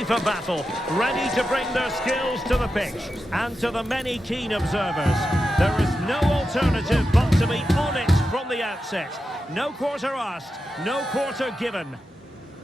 FIFA battle, ready to bring their skills to the pitch. And to the many keen observers, there is no alternative but to be on it from the outset. No quarter asked, no quarter given.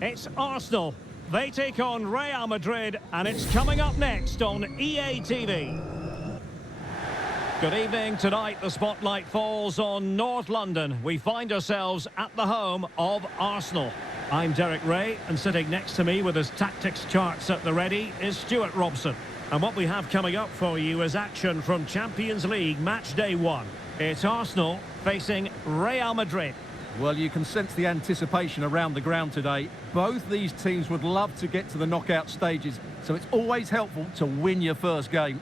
It's Arsenal. They take on Real Madrid, and it's coming up next on EA TV. Good evening. Tonight the spotlight falls on North London. We find ourselves at the home of Arsenal. I'm Derek Ray, and sitting next to me with his tactics charts at the ready is Stuart Robson. And what we have coming up for you is action from Champions League match day 1. It's Arsenal facing Real Madrid. Well, you can sense the anticipation around the ground today. Both these teams would love to get to the knockout stages, so it's always helpful to win your first game.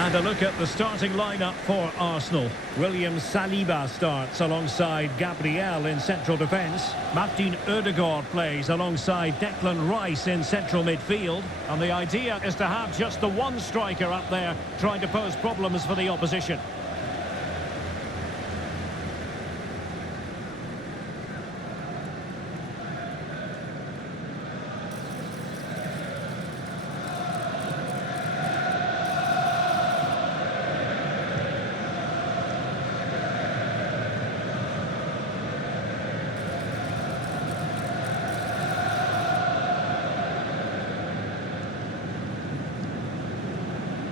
And a look at the starting lineup for Arsenal. William Saliba starts alongside Gabriel in central defence. Martin Odegaard plays alongside Declan Rice in central midfield. And the idea is to have just the one striker up there trying to pose problems for the opposition.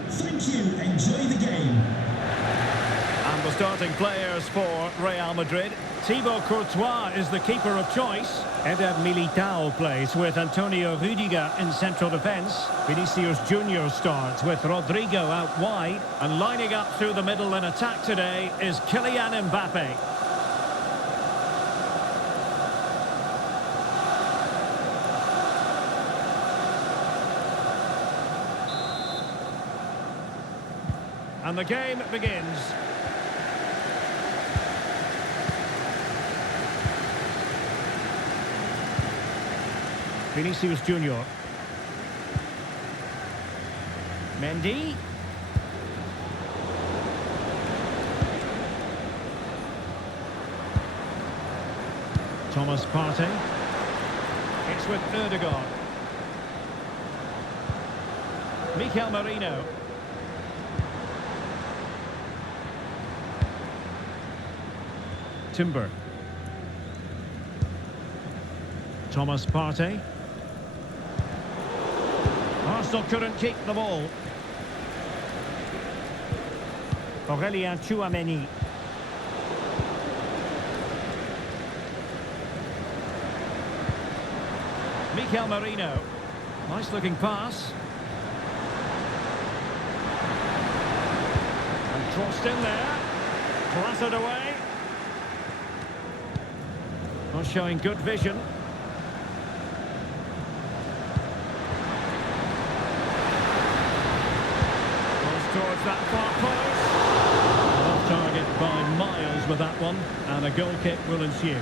Thank you. Enjoy the game. And the starting players for Real Madrid. Thibaut Courtois is the keeper of choice. Eder Militao plays with Antonio Rudiger in central defence. Vinicius Junior starts with Rodrigo out wide. And lining up through the middle in attack today is Kylian Mbappe. And the game begins. Vinicius Junior. Mendy. Thomas Partey. It's with Odegaard. Mikel Merino. Timber. Thomas Partey. Arsenal couldn't keep the ball. Aurélien Tchouameni. Mikel Merino. Nice looking pass. And crossed in there. Clattered away. Not showing good vision. Goes towards that far post. Off target by miles with that one. And a goal kick will ensue.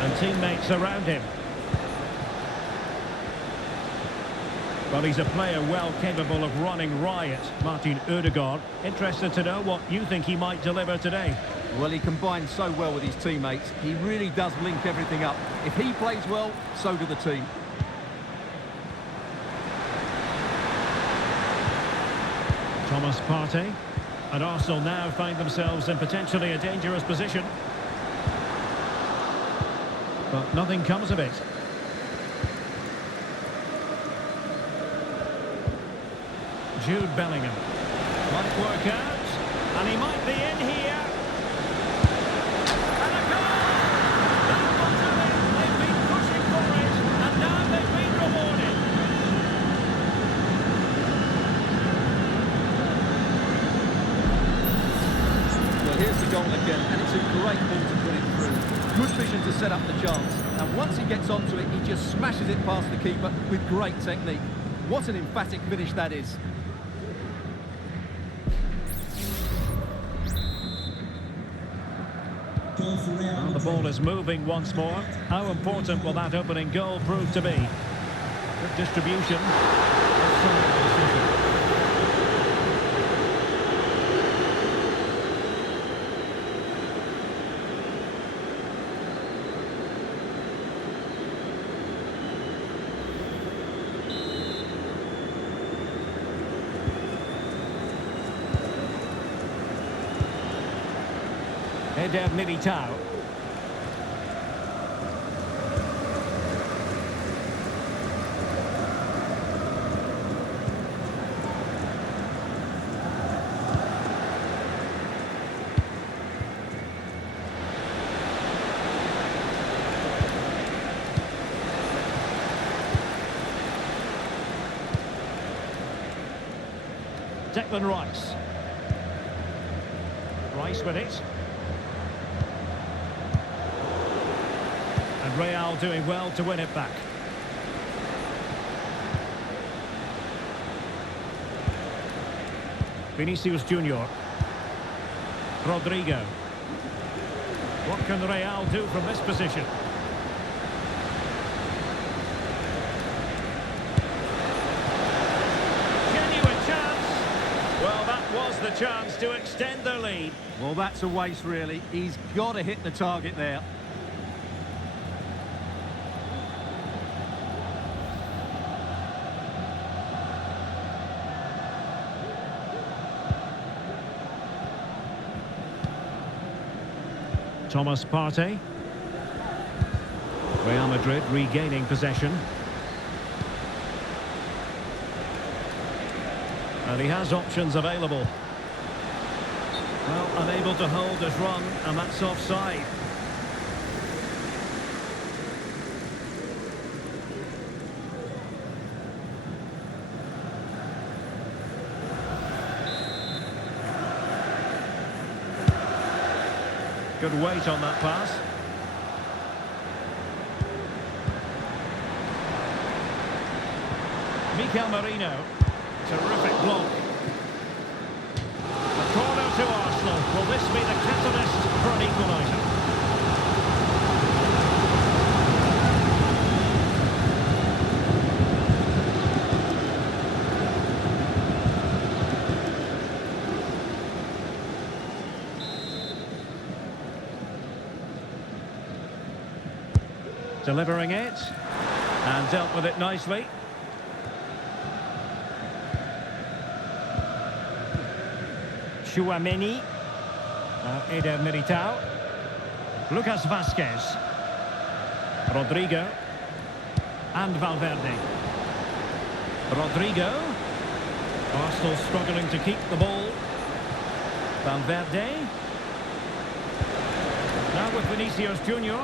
And teammates around him. Well, he's a player well capable of running riot, Martin Odegaard. Interested to know what you think he might deliver today. Well, he combines so well with his teammates. He really does link everything up. If he plays well, so do the team. Thomas Partey. And Arsenal now find themselves in potentially a dangerous position. But nothing comes of it. Jude Bellingham. Might work out. And he might be in here. And a goal! That was it. They've been pushing for it. And now they've been rewarded. Well, here's the goal again, and it's a great ball to put it through. Good vision to set up the chance. And once he gets onto it, he just smashes it past the keeper with great technique. What an emphatic finish that is. Well, the ball is moving once more. How important will that opening goal prove to be? Good distribution. Eder Militao. Declan Rice. Rice with it. And Real doing well to win it back. Vinicius Junior. Rodrigo. What can Real do from this position? Genuine chance. Well, that was the chance to extend their lead. Well, that's a waste, really. He's got to hit the target there. Thomas Partey. Real Madrid regaining possession. And he has options available. Well, unable to hold his run, and that's offside. Good weight on that pass. Mikel Merino. Terrific block. A corner to Arsenal. Will this be the catalyst for an equaliser? Delivering it, and dealt with it nicely. Chouameni, Eder Militao, Lucas Vazquez, Rodrigo, and Valverde. Rodrigo, Arsenal struggling to keep the ball. Valverde, now with Vinicius Junior.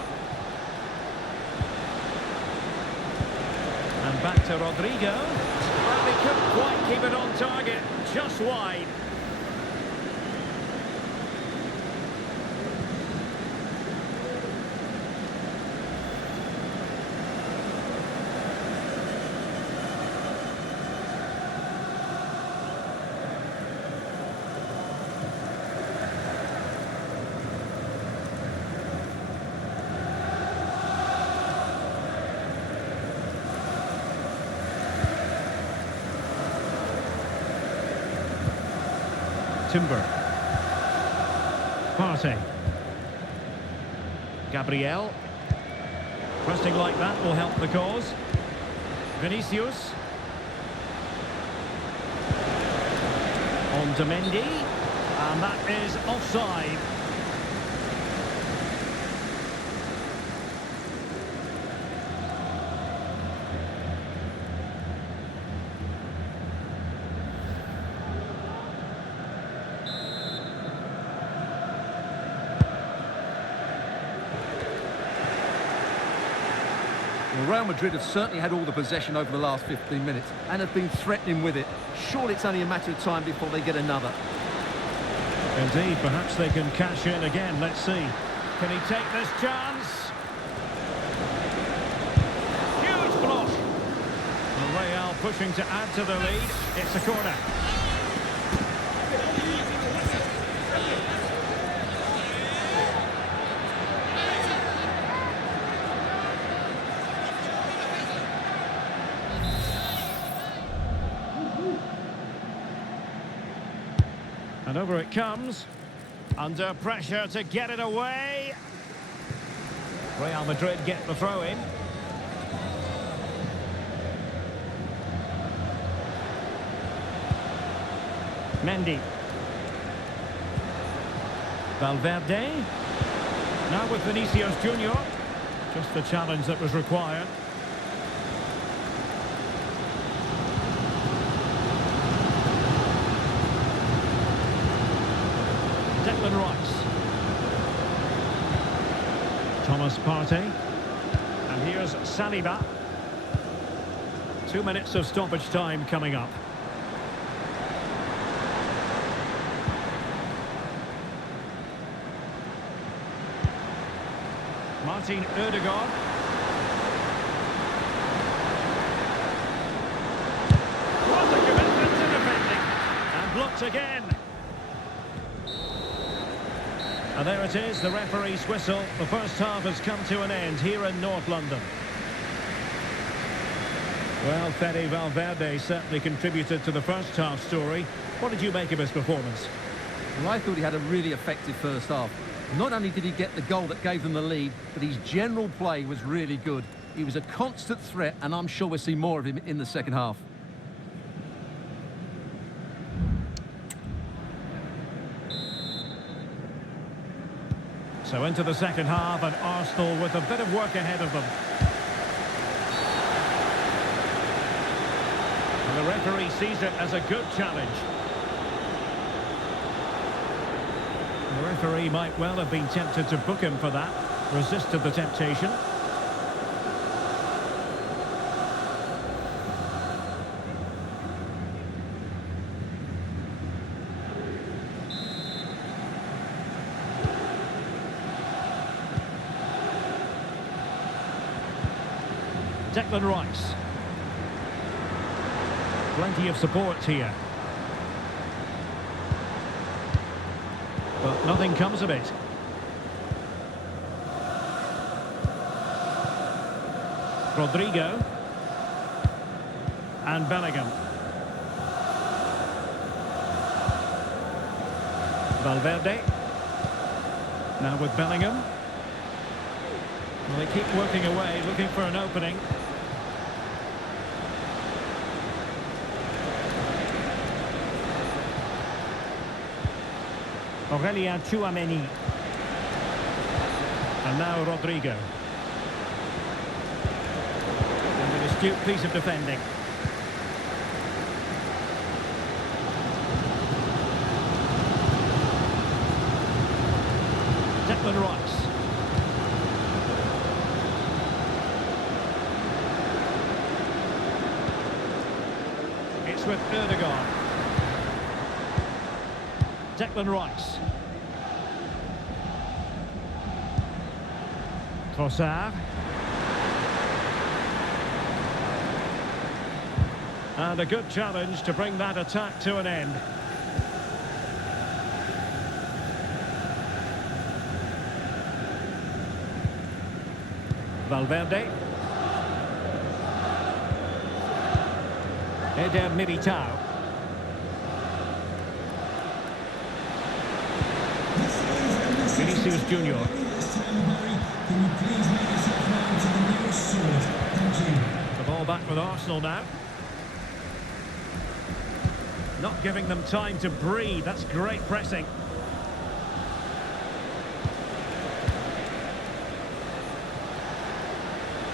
And back to Rodrigo. Well, they couldn't quite keep it on target, just wide. Timber. Partey. Gabriel. Pressing like that will help the cause. Vinicius. On to Mendy. And that is offside. Well, Real Madrid have certainly had all the possession over the last 15 minutes and have been threatening with it. Surely it's only a matter of time before they get another. Indeed, perhaps they can cash in again. Let's see. Can he take this chance? Huge block. Real pushing to add to the lead. It's a corner. And over it comes. Under pressure to get it away. Real Madrid get the throw in. Mendy. Valverde. Now with Vinicius Junior. Just the challenge that was required. Declan Rice. Thomas Partey. And here's Saliba. 2 minutes of stoppage time coming up. Martin Ødegaard. What a commitment to defending. And blocked again. And there it is, the referee's whistle. The first half has come to an end here in North London. Well, Fede Valverde certainly contributed to the first half story. What did you make of his performance? Well, I thought he had a really effective first half. Not only did he get the goal that gave them the lead, but his general play was really good. He was a constant threat, and I'm sure we'll see more of him in the second half. So into the second half, and Arsenal with a bit of work ahead of them. And the referee sees it as a good challenge. The referee might well have been tempted to book him for that. Resisted the temptation. Declan Rice. Plenty of support here. But nothing comes of it. Rodrigo. And Bellingham. Valverde. Now with Bellingham. Well, they keep working away, looking for an opening. Aurelien Tchouameni. And now Rodrigo. And an astute piece of defending. Declan Rice. It's with Ødegaard. Declan Rice. Trossard. And a good challenge to bring that attack to an end. Valverde. Eder Militao. Vinicius Junior. The ball back with Arsenal now. Not giving them time to breathe. That's great pressing.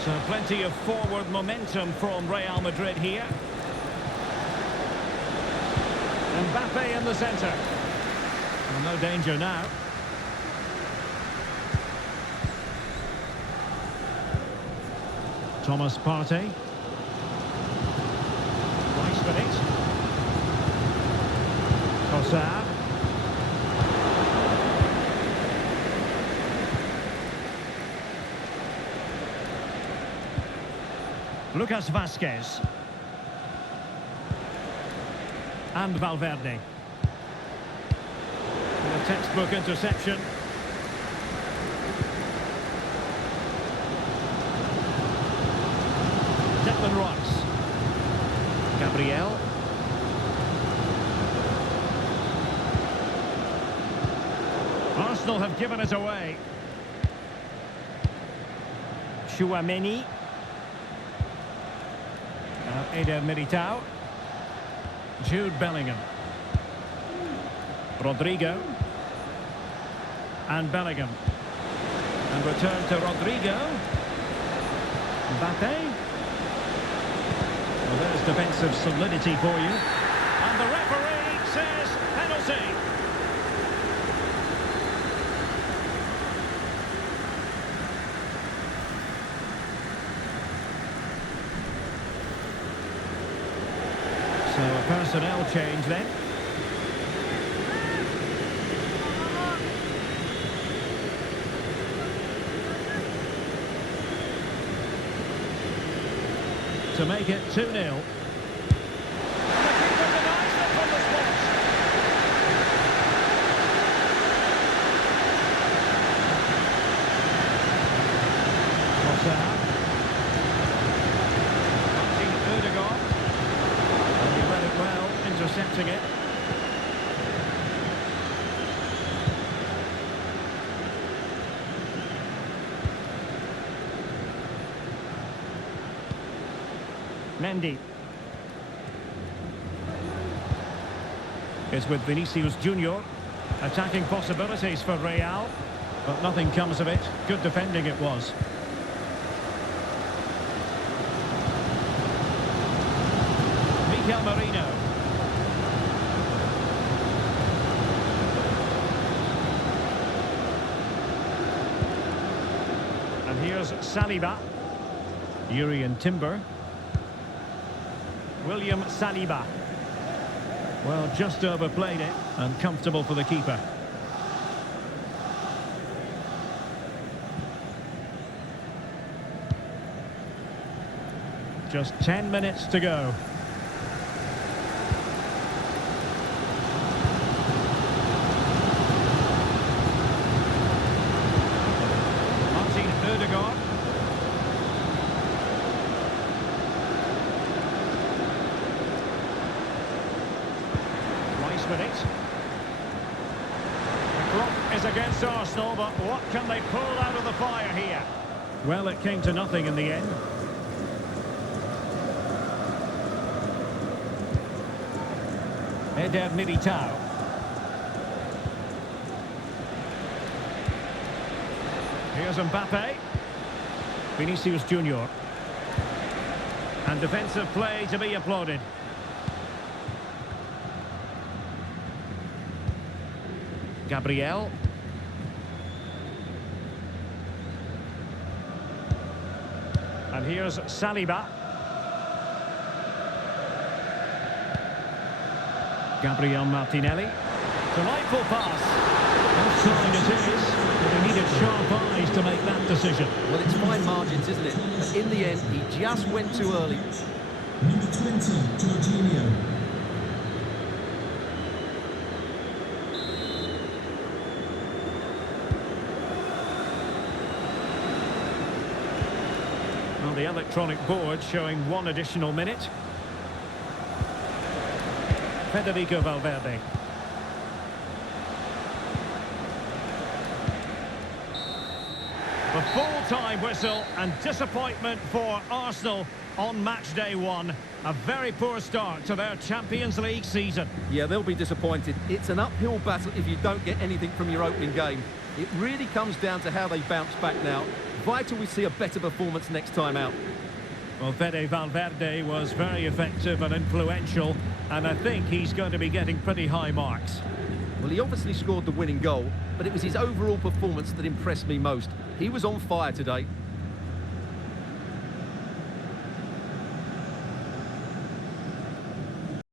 So plenty of forward momentum from Real Madrid here. Mbappe in the centre. Well, no danger now. Thomas Partey. Nice for it. Trossard. Lucas Vazquez. And Valverde. And a textbook interception. Declan Rice. Gabriel. Arsenal have given it away. Chouameni. Now Eder Militao. Jude Bellingham. Rodrigo. And Bellingham. And return to Rodrigo. Mbappe. Well, there's defensive solidity for you. And the referee says penalty. So a personnel change then. To make it 2-0. The keeper denies them from the spot. Trossard. Martin Ødegaard. He read it well, intercepting it. Mendy. It's with Vinicius Junior. Attacking possibilities for Real, but nothing comes of it. Good defending it was. Mikel Merino. And here's Saliba. Urian Timber. William Saliba. Well, just overplayed it, and comfortable for the keeper. Just 10 minutes to go. Martin Ødegaard. With it. The clock is against Arsenal, but what can they pull out of the fire here? Well, it came to nothing in the end. Eder Militao. Here's Mbappe. Vinicius Junior. And defensive play to be applauded. Gabriel. And here's Saliba. Gabriel Martinelli. Delightful pass. Offside it is. They needed sharp eyes to make that decision. Well, it's fine margins, isn't it? But in the end, he just went too early. Number 20, Jorginho. The electronic board showing 1 additional minute. Federico Valverde. The full-time whistle and disappointment for Arsenal on match day one. A very poor start to their Champions League season. Yeah, they'll be disappointed. It's an uphill battle if you don't get anything from your opening game. It really comes down to how they bounce back now. Vital we see a better performance next time out. Well, Fede Valverde was very effective and influential, and I think he's going to be getting pretty high marks. Well, he obviously scored the winning goal, but it was his overall performance that impressed me most. He was on fire today.